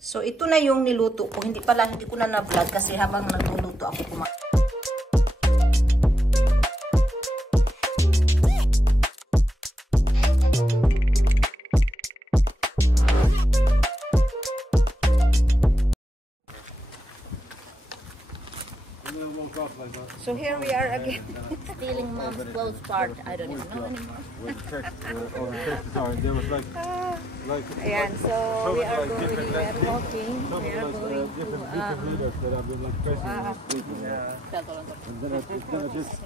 So, ito na yung niluto ko. Hindi ko na na-vlog kasi habang nagluluto ako kumain. So here we are again, stealing mom's clothes part. I don't even know anymore. Ayan, so we are walking. We are going to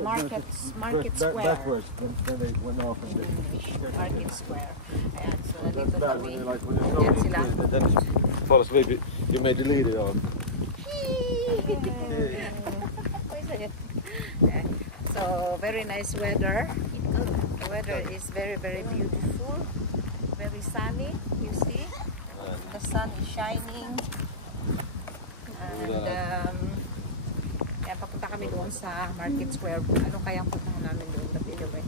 Market Square. Market Square. Ayan, so nandito kami. Ayan sila. Fall asleep, you may delete it all. So very nice weather. The weather is very beautiful, very sunny. You see, the sun is shining, and yan, papunta kami doon sa Market Square. Ano kaya puntahan namin doon? Anyway.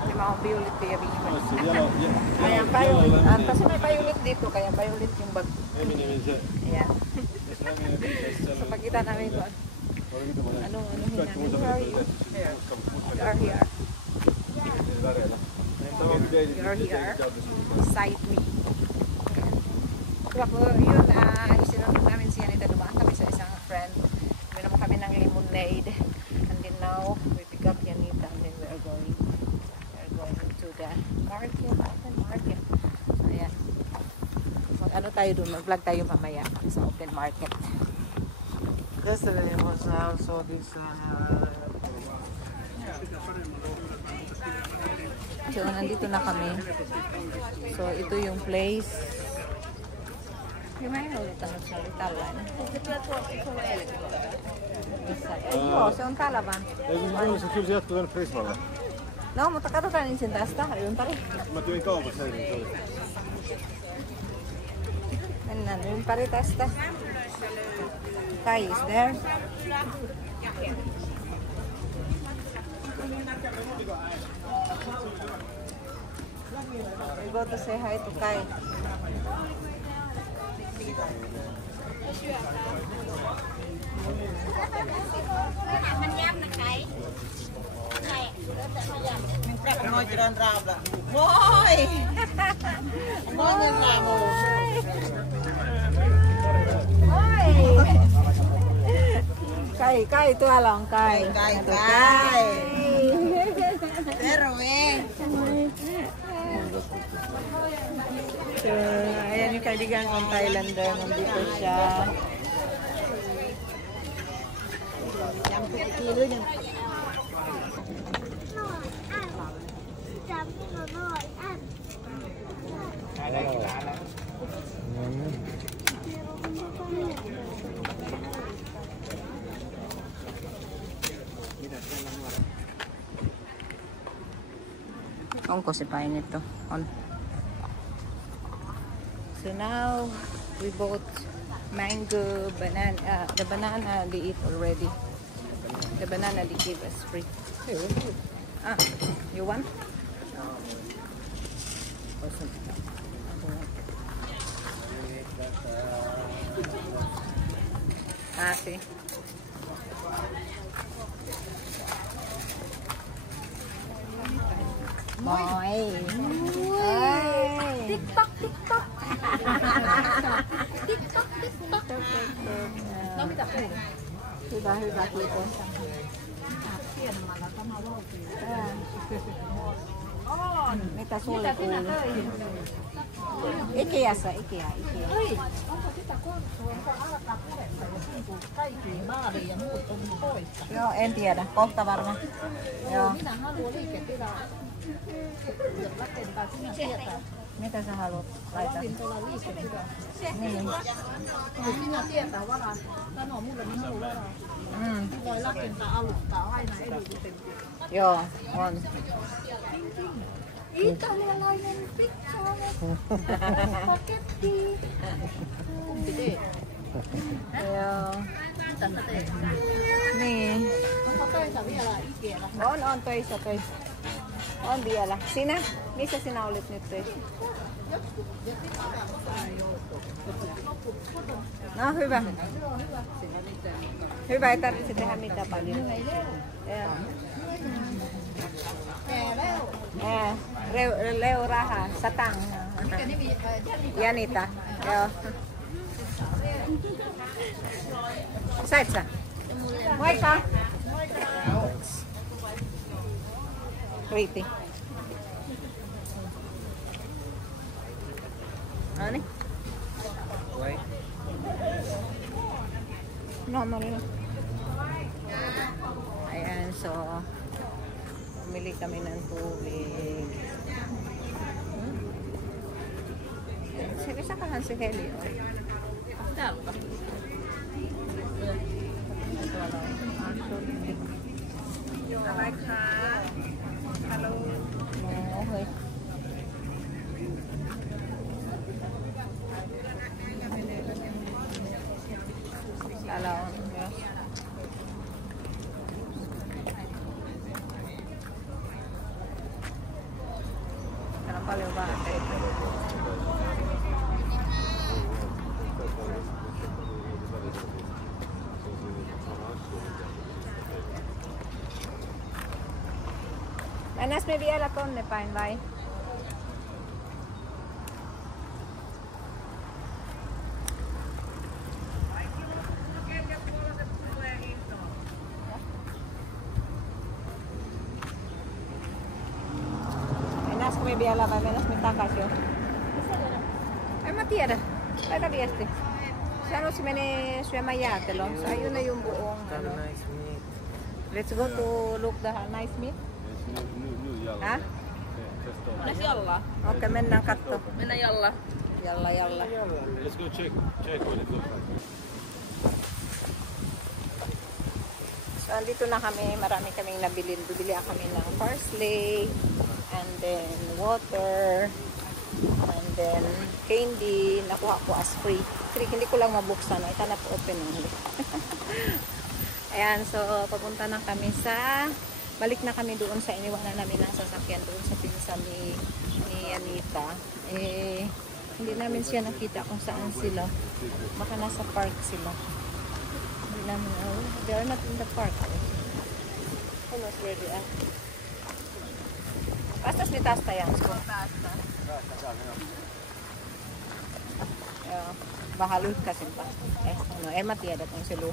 Lima akong violet baby. Ayan, violet. Kasi may violet dito, kaya violet yung bag. Ayan. So, pagkita namin ito. Ano hinanay? Where are you? You are here. You are here. Beside me. Yun, isinunod namin siya nito. Dumaan kami sa isang friend. Minom kami ng lemonade. And then now, we pick up Yanita. And then we are going to the market. Open market. Ayan. Ano tayo doon? Mag-vlog tayo mamaya sa open market. Yesterday was also this. So, nandito na kami. So, ito yung place. Yung may ulitan sa Italan. Joo, se on täällä vaan. Kyllä se jatkuu tänne Prismalle. No, mutta katsotaan ensin tästä ympäri. Mä kävin kaupassa eilen. Mennään ympäri tästä. Kai is there. We go to say hi to Kai. Ngồi trên rạp là ngồi lên rạp Kai tuolla on Kai. Terve! So, ayan yung kaibigan kong Thailander. Nandito siya. Kilo niya. Onko se painettu? On. So now we bought mango, banana. The banana they eat already. The banana they give us free. Ah, you want? Ah, see. Boy. TikTok. TikTok. Hyvä kiitos. On. Mitä sulle kuuluu? Ikeassa, Ikea. Onko sitä konssua, joka alkaa puretta ja kaikkiin maaliin ja muut on poissa? Joo, en tiedä. Kohta varmaan. Joo. Minä haluan liiketilaa. Jos rakentaa, sinä tietää. Mitä sä haluat laittaa? Ravintola liiketilaa. Niin. Jos sinä tietää varaa, sanoo mulle, niin haluan varaa. Voi rakentaa alustaa aina edullisempi. Joo, on. Italialainen pizza. Paketti. Kumpi teet? Joo. Mitä sä teet? Niin. Onko töitä vielä Ikealla? On töissä. On biala. Sina? Bisa sina ulit nito eh. No, hyvä. Hyvä, ei tarvitse tehdä mitään paljon. Leuraha, satang. Janita. Joo. Sait sä? Moikka! Riitti. Noniin. No, ayan, so pumili kami ng tubig. Sige, sakahan si Kelly. Täällä. Hello. Okay. Hello. Yes. Täällä on paljon vaatteita. Mennäänkö me vielä tonne päin vai? Mennäänkö me vielä vai mennäänkö me takaisin jo? En mä tiedä. Laita viesti. Sano se menee syömään jäätelöä. Ayun na yung buong ano. Let's go to look the nice meat. Hä? Mennään jalla. Okei, mennään katsomaan. Mennään jalla. Jalla, jalla. Let's go check what it looks like. So, andito na kami. Marami kaming nabili. Bibili kami ng parsley, and then water, and then candy. Nakuha ko as free. Hindi ko lang mabuksan. Ito na po open only. Ayan, so papunta na kami sa... Balik na kami doon sa iniwanan namin ng sasakyan doon sa pinsan ni Anita. Eh, hindi namin siya nakita kung saan sila. Baka nasa park sila. Hindi namin, they are not in the park. Who knows where they are? Bastas ni Tasta yan. Tasta. Bahalut kasi pa. Emma tiada kung sila.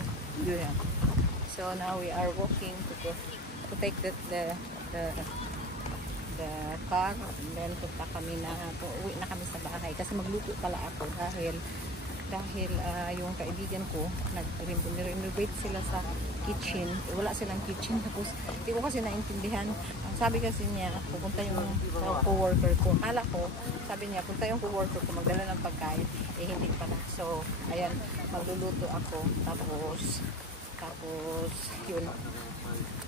So now we are walking to take the car, and then punta kami na, uwi na kami sa bahay kasi magluto pala ako dahil yung kaibigan ko nag-renovate sila sa kitchen. Wala silang kitchen, tapos hindi ko kasi naintindihan. Ang sabi kasi niya, pupunta yung co-worker ko. Akala ko, sabi niya, punta yung co-worker ko magdala ng pagkain, eh hindi pala. So ayan, magluluto ako, tapos yun,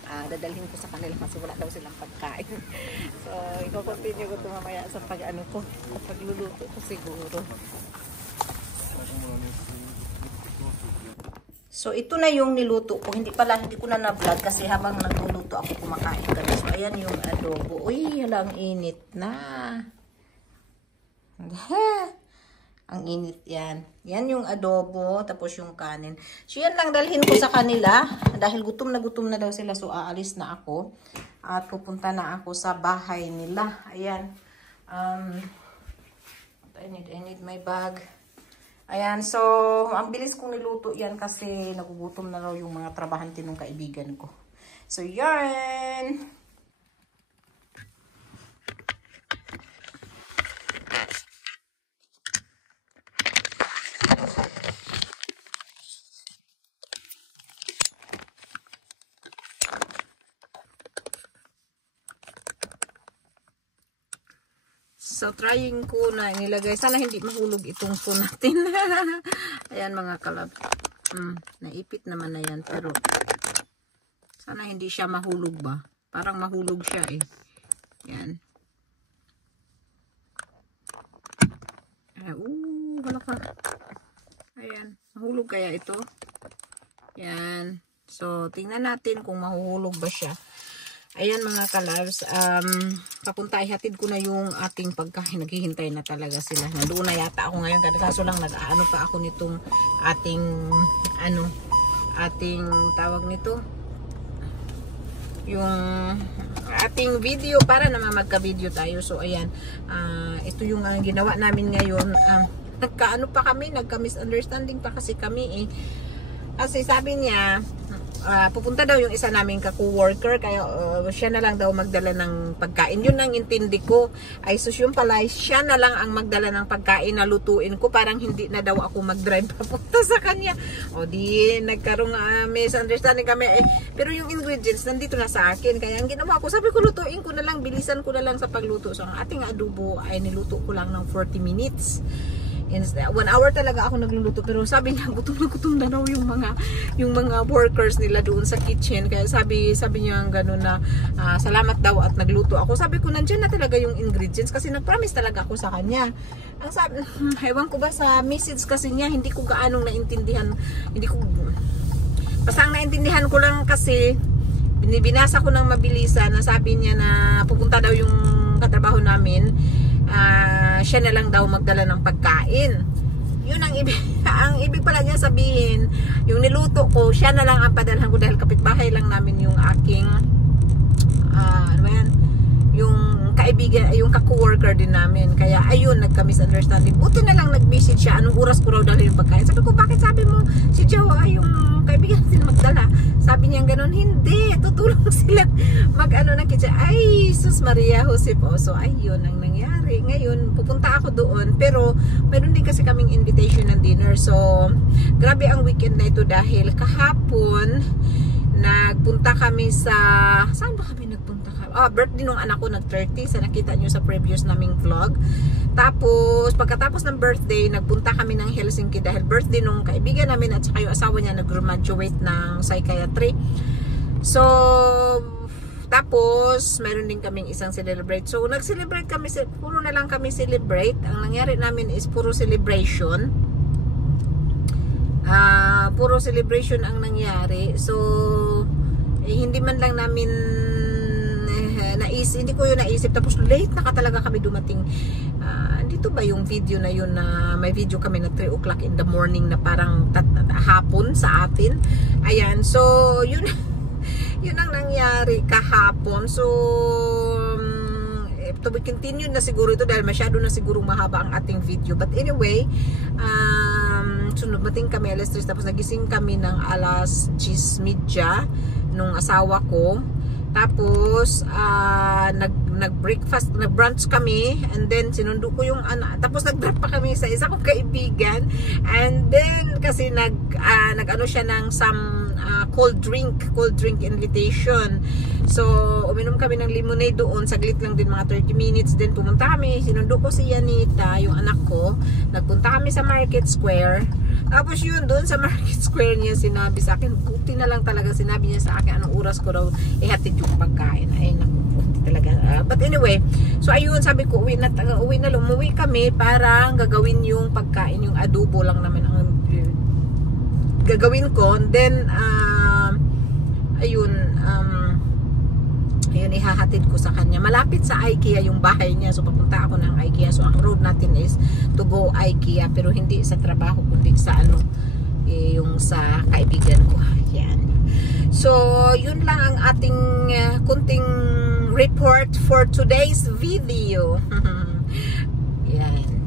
dadalhin ko sa kanila kasi wala daw silang pagkain. So, i-continue ko ito mamaya sa pag-ano ko, pagluluto ko siguro. So, ito na yung niluto ko. Hindi ko na na-vlog kasi habang nagluluto ako kumakain kami. So, ayan yung adobo. Uy, halang init na. Ang init yan. Yan yung adobo, tapos yung kanin. So, yan lang dalhin ko sa kanila. Dahil gutom na daw sila. So, aalis na ako. At pupunta na ako sa bahay nila. Ayan. I need my bag. Ayan. So, ang bilis kong niluto yan kasi nagugutom na raw yung mga trabahante ng kaibigan ko. So, yan. So, trying ko na nilagay. Sana hindi mahulog itong phone natin. Ayan mga kalab. Naipit naman na yan. Pero, sana hindi siya mahulog ba? Parang mahulog siya eh. Yan. Wala ka. Ayan. Mahulog kaya ito? Yan. So, tingnan natin kung mahuhulog ba siya. Ayan mga kalabs, papunta ihatid ko na yung ating pagkain. Naghihintay na talaga sila. Nandoon na yata ako ngayon. Kaso lang nag-ano pa ako nitong ating ating tawag nito. Yung ating video para naman magka-video tayo. So ayan, ito yung ginawa namin ngayon. Nagkaano pa kami, nagka-misunderstanding pa kasi kami Kasi sabi niya, pupunta daw yung isa naming ka-coworker, kaya siya na lang daw magdala ng pagkain. Yun ang intindi ko. Ay sus, yung pala, siya na lang ang magdala ng pagkain na lutuin ko. Parang hindi na daw ako mag-drive papunta sa kanya. O di, nagkaroon misunderstanding kami. Pero yung ingredients, nandito na sa akin. Kaya ang ginawa ko, sabi ko, lutuin ko na lang, bilisan ko na lang sa pagluto. So ang ating adobo ay niluto ko lang ng 40 minutes. 1 hour talaga ako nagluluto, pero sabi niya gutom na daw yung mga workers nila doon sa kitchen, kaya sabi niya gano'n na salamat daw at nagluto ako. Sabi ko nandiyan na talaga yung ingredients kasi nag-promise talaga ako sa kanya. Ang sabi, ewan ko ba sa message kasi niya, hindi ko gaanong naintindihan, basta ang naintindihan ko lang kasi binasa ko ng mabilisan na sabi niya na pupunta daw yung katrabaho namin, siya na lang daw magdala ng pagkain. Yun ang ibig pala niya sabihin, yung niluto ko, siya na lang ang padalhan ko dahil kapitbahay lang namin yung aking yung kaibigan, yung ka-coworker din namin. Kaya ayun, nagka-misunderstanding. Buti na lang nag-message siya, anong oras ko raw dalhin yung pagkain. Sabi ko, bakit sabi mo si Joe yung kaibigan din magdala? Sabi niya gano'n, hindi, tutulong sila mag-ano ng kitchen. Ay, sus Maria Jose po. So ayun ang nangyari. Ngayon, pupunta ako doon, pero meron din kasi kaming invitation ng dinner. So, grabe ang weekend na ito dahil kahapon nagpunta kami sa, saan ba kami nagpunta? Birthday nung anak ko nag-30, sa nakita nyo sa previous naming vlog. Tapos pagkatapos ng birthday, nagpunta kami ng Helsinki dahil birthday nung kaibigan namin at saka yung asawa niya nag-graduate ng psychiatry. So tapos meron din kaming isang celebrate. So nag-celebrate kami, puro na lang kami celebrate. Ang nangyari namin is puro celebration. Puro celebration ang nangyari. So hindi man lang namin hindi ko yun naisip. Tapos late na talaga kami dumating. Dito ba yung video na yun na may video kami na 3 o'clock in the morning na parang hapon sa atin. Ayan, so yun ang nangyari kahapon. So to be continued na siguro ito dahil masyado na siguro mahaba ang ating video. But anyway, so dumating kami alas 3, tapos nagising kami ng alas 10:30 nung asawa ko. Tapos nag-breakfast, nag-brunch kami, and then sinundo ko yung tapos nag-drop pa kami sa isa kong kaibigan, and then kasi nag-ano siya ng some cold drink invitation. So uminom kami ng lemonade doon, saglit lang din, mga 30 minutes. Then pumunta kami, sinundo ko si Yanita, yung anak ko, nagpunta kami sa Market Square. Tapos yun, doon sa Market Square niya sinabi sa akin, buti na lang talaga sinabi niya sa akin anong oras ko raw ihatid yung pagkain. Ay naku, buti talaga. But anyway, so ayun, sabi ko umuwi kami para gagawin yung pagkain, yung adobo lang naman ang gagawin ko. Then ayun, ihahatid ko sa kanya. Malapit sa IKEA yung bahay niya. So papunta ako ng IKEA. So ang road natin is to go IKEA, pero hindi sa trabaho kundi sa yung sa kaibigan ko. Yan. So yun lang ang ating kunting report for today's video. Yan.